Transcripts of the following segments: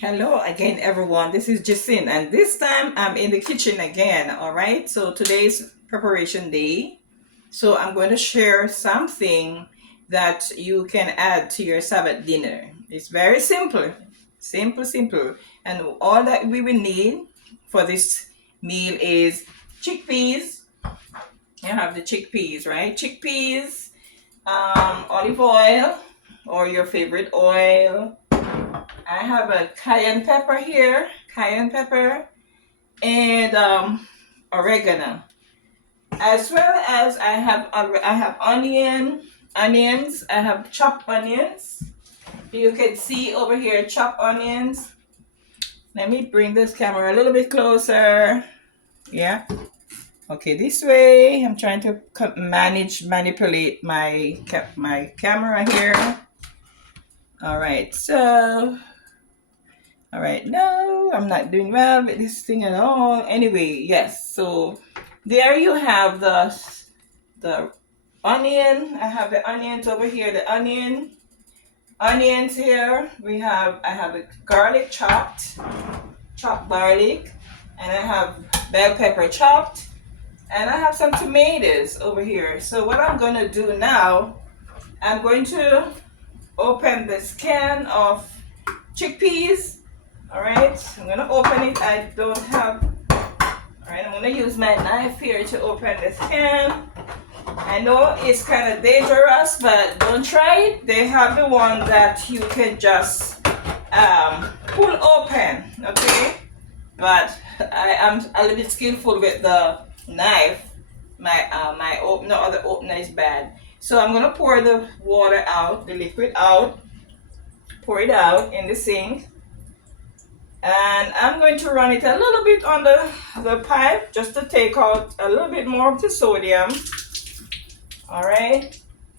Hello again, everyone. This is Jacinth, and this time I'm in the kitchen again. All right. So today's preparation day. So I'm going to share something that you can add to your Sabbath dinner. It's very simple, simple, and all that we will need for this meal is chickpeas. You have the chickpeas, right? Chickpeas, olive oil, or your favorite oil. I have a cayenne pepper here, cayenne pepper, and oregano, as well as I have onions. I have chopped onions. You can see over here chopped onions. Let me bring this camera a little bit closer. Yeah. Okay, this way. I'm trying to manipulate my camera here. All right. So all right, no, I'm not doing well with this thing at all. Anyway, yes. So there you have the onion. I have the onions over here. The onions here. I have a garlic chopped garlic, and I have bell pepper chopped, and I have some tomatoes over here. So what I'm gonna do now, I'm going to open this can of chickpeas. All right, I'm gonna open it. I don't have. All right, I'm gonna use my knife here to open this can. I know it's kind of dangerous, but don't try it. They have the one that you can just pull open, okay? But I am a little bit skillful with the knife. My opener or the opener is bad. So I'm gonna pour the water out, the liquid out, pour it out in the sink. And I'm going to run it a little bit on the pipe just to take out a little bit more of the sodium. All right.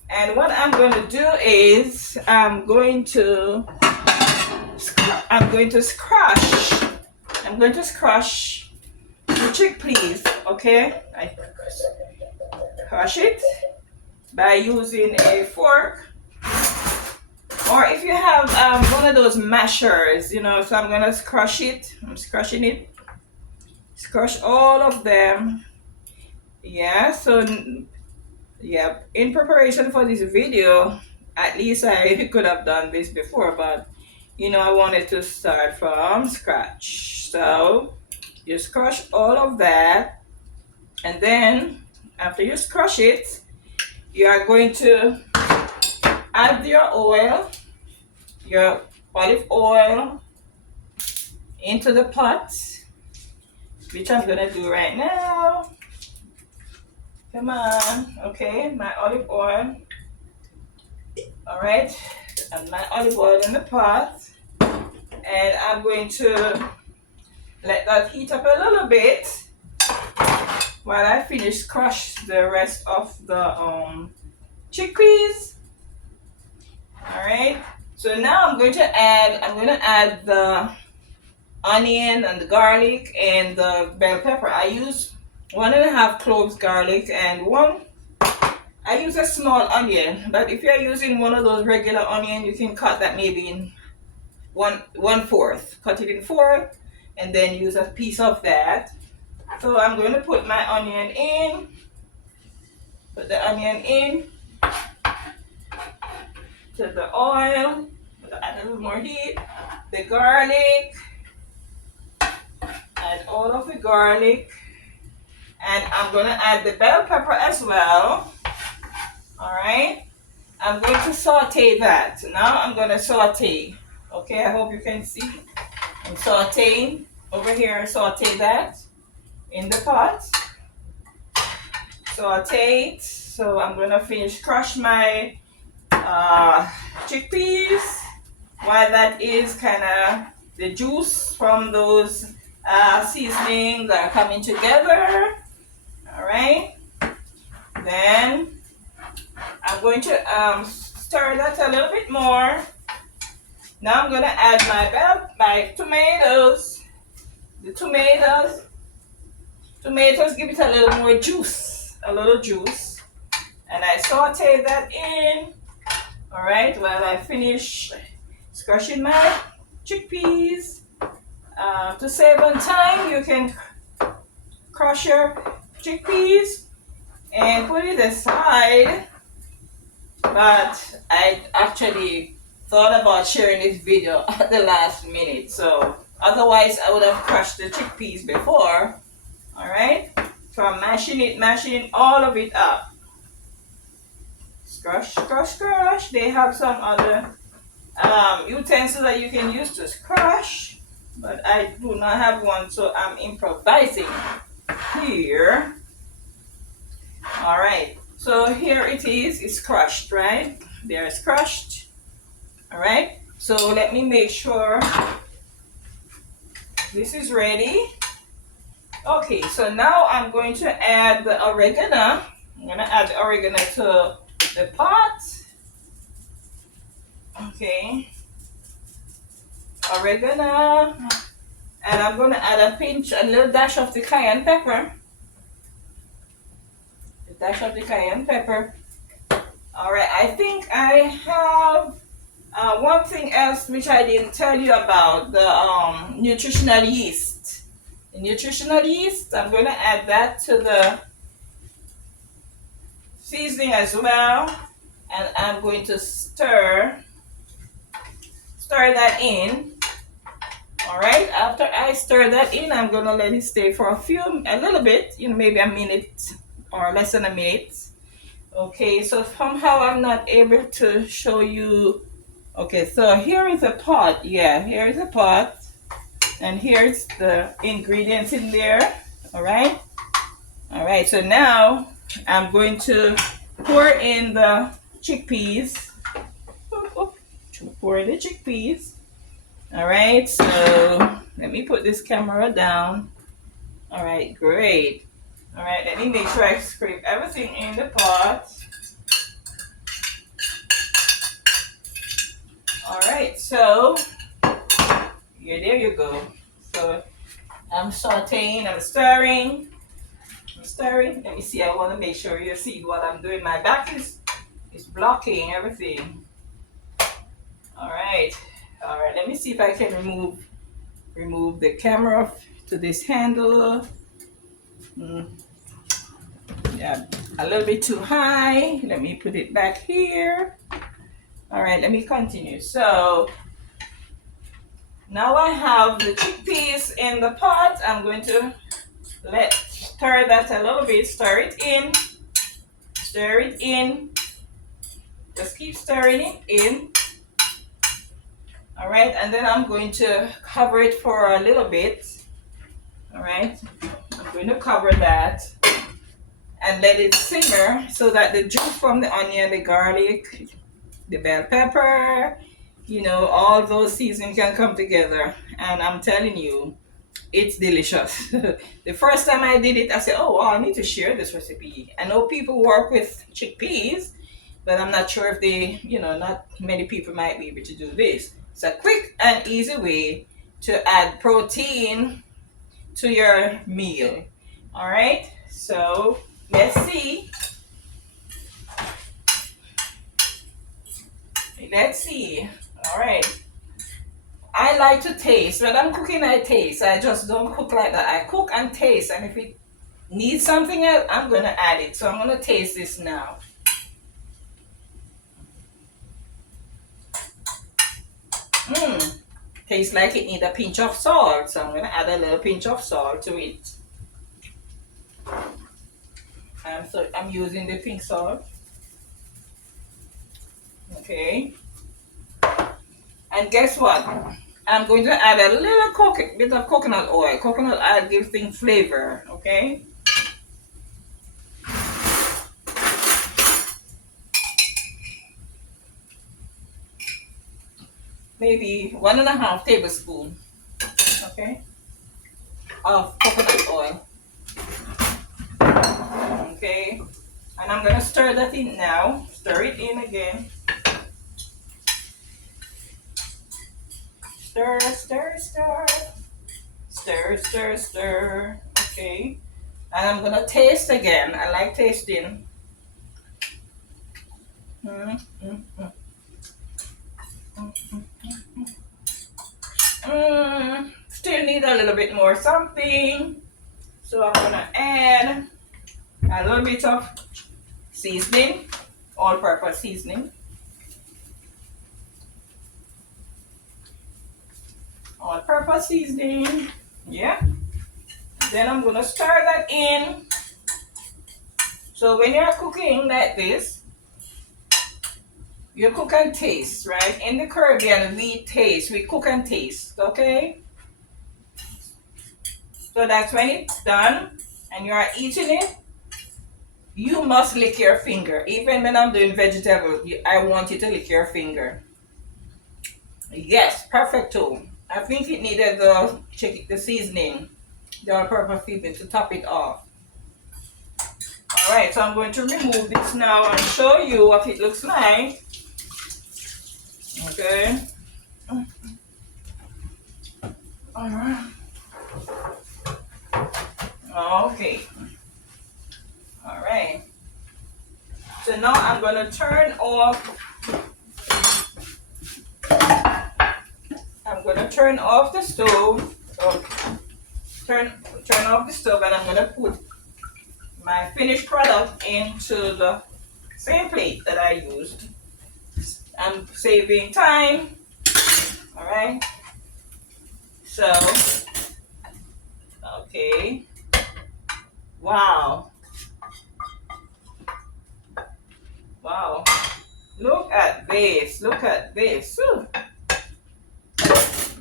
And what I'm going to do is I'm going to scratch. I'm going to scratch the chickpeas. Okay. I crush it by using a fork. Or if you have one of those mashers, so I'm gonna crush it. I'm crushing it. Crush all of them. Yeah, so yeah, in preparation for this video, at least I could have done this before, but I wanted to start from scratch. So you crush all of that, and then after you crush it, you are going to add your olive oil into the pot, which I'm gonna do right now. Come on, okay, my olive oil. All right, and my olive oil in the pot, and I'm going to let that heat up a little bit while I finish crush the rest of the chickpeas. All right, so now I'm going to add the onion and the garlic and the bell pepper. I use 1.5 cloves garlic and I use a small onion, but if you're using one of those regular onion, you can cut that maybe in one fourth. Cut it in four, and then use a piece of that. So I'm going to put my onion in. Put the onion in to the oil. Add a little more heat. The garlic. Add all of the garlic. And I'm going to add the bell pepper as well. All right. I'm going to saute that. Now I'm going to saute. Okay, I hope you can see. I'm sauteing over here. Saute that in the pot. Saute it. So I'm going to finish crush my chickpeas while that is kind of the juice from those seasonings are coming together. All right. Then I'm going to stir that a little bit more. Now I'm going to add my tomatoes. The tomatoes give it a little more juice, a little juice. And I saute that in. All right, while I finish crushing my chickpeas. To save on time, you can crush your chickpeas and put it aside. But I actually thought about sharing this video at the last minute. So otherwise, I would have crushed the chickpeas before. All right. So I'm mashing all of it up. Crush, crush, crush. They have some other utensils that you can use to crush, but I do not have one, so I'm improvising here. All right. So here it is. It's crushed, right? There it's crushed. All right. So let me make sure this is ready. Okay. So now I'm going to add the oregano. I'm gonna add the oregano to the pot. Okay, oregano, and I'm gonna add a little dash of the cayenne pepper. A dash of the cayenne pepper. All right, I think I have one thing else which I didn't tell you about, the nutritional yeast. The nutritional yeast, I'm gonna add that to the seasoning as well, and I'm going to stir that in. All right, after I stir that in, I'm gonna let it stay for a little bit, maybe a minute or less than a minute. Okay, so somehow I'm not able to show you. Okay, so here is a pot. Yeah, here is a pot, and here's the ingredients in there. All right, so now I'm going to pour in the chickpeas. Pour in the chickpeas. All right, so let me put this camera down. All right, great. All right, let me make sure I scrape everything in the pot. All right, so yeah, there you go. So I'm sauteing, I'm stirring. Let me see, I want to make sure you see what I'm doing. My back is blocking everything. All right, let me see if I can remove the camera to this handle. Yeah, a little bit too high. Let me put it back here. All right, let me continue. So now I have the chickpeas in the pot. I'm going to stir that a little bit. Stir it in. Just keep stirring it in. All right, and then I'm going to cover it for a little bit. All right, I'm going to cover that and let it simmer so that the juice from the onion, the garlic, the bell pepper, all those seasonings can come together. And I'm telling you, it's delicious. The first time I did it, I said, oh, wow, I need to share this recipe. I know people work with chickpeas, but I'm not sure if they, not many people might be able to do this. It's a quick and easy way to add protein to your meal. All right, so let's see. All right. I like to taste. When I'm cooking, I taste. I just don't cook like that. I cook and taste. And if it needs something else, I'm going to add it. So I'm going to taste this now. Tastes like it needs a pinch of salt. So I'm going to add a little pinch of salt to it. I'm using the pink salt. Okay. And guess what? I'm going to add a little bit of coconut oil. Coconut oil gives things flavor, okay? Maybe 1.5 tablespoons, okay, of coconut oil. Okay, and I'm gonna stir that in now. Stir it in again. Stir, stir, stir. Stir, stir, stir. Okay, and I'm gonna taste again. I like tasting. Still need a little bit more something. So I'm gonna add a little bit of seasoning, all-purpose seasoning. All-purpose seasoning. Yeah. Then I'm gonna stir that in. So when you're cooking like this, you cook and taste, right? In the Caribbean, we taste, we cook and taste, okay? So that's when it's done and you are eating it, you must lick your finger. Even when I'm doing vegetables, I want you to lick your finger. Yes, perfecto. I think it needed the seasoning, the all-purpose seasoning to top it off. All right, so I'm going to remove this now and show you what it looks like. Okay. All right. Okay. All right. So now I'm going to turn off. I'm going to turn off the stove. Okay. Turn off the stove, and I'm going to put my finished product into the same plate that I used. I'm saving time. All right. So, okay. Wow. Wow. Look at this. Look at this. Ooh.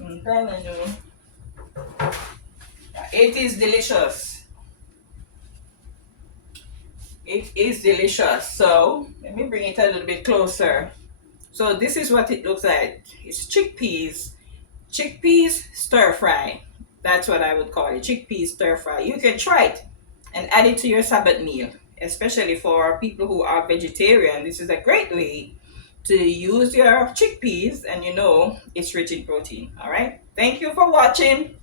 I'm telling you. It is delicious. It is delicious. So, let me bring it a little bit closer. So, this is what it looks like. It's chickpeas. Chickpeas stir fry. That's what I would call it. Chickpeas stir fry. You can try it and add it to your Sabbath meal, especially for people who are vegetarian. This is a great way to use your chickpeas, and you know it's rich in protein. All right. Thank you for watching.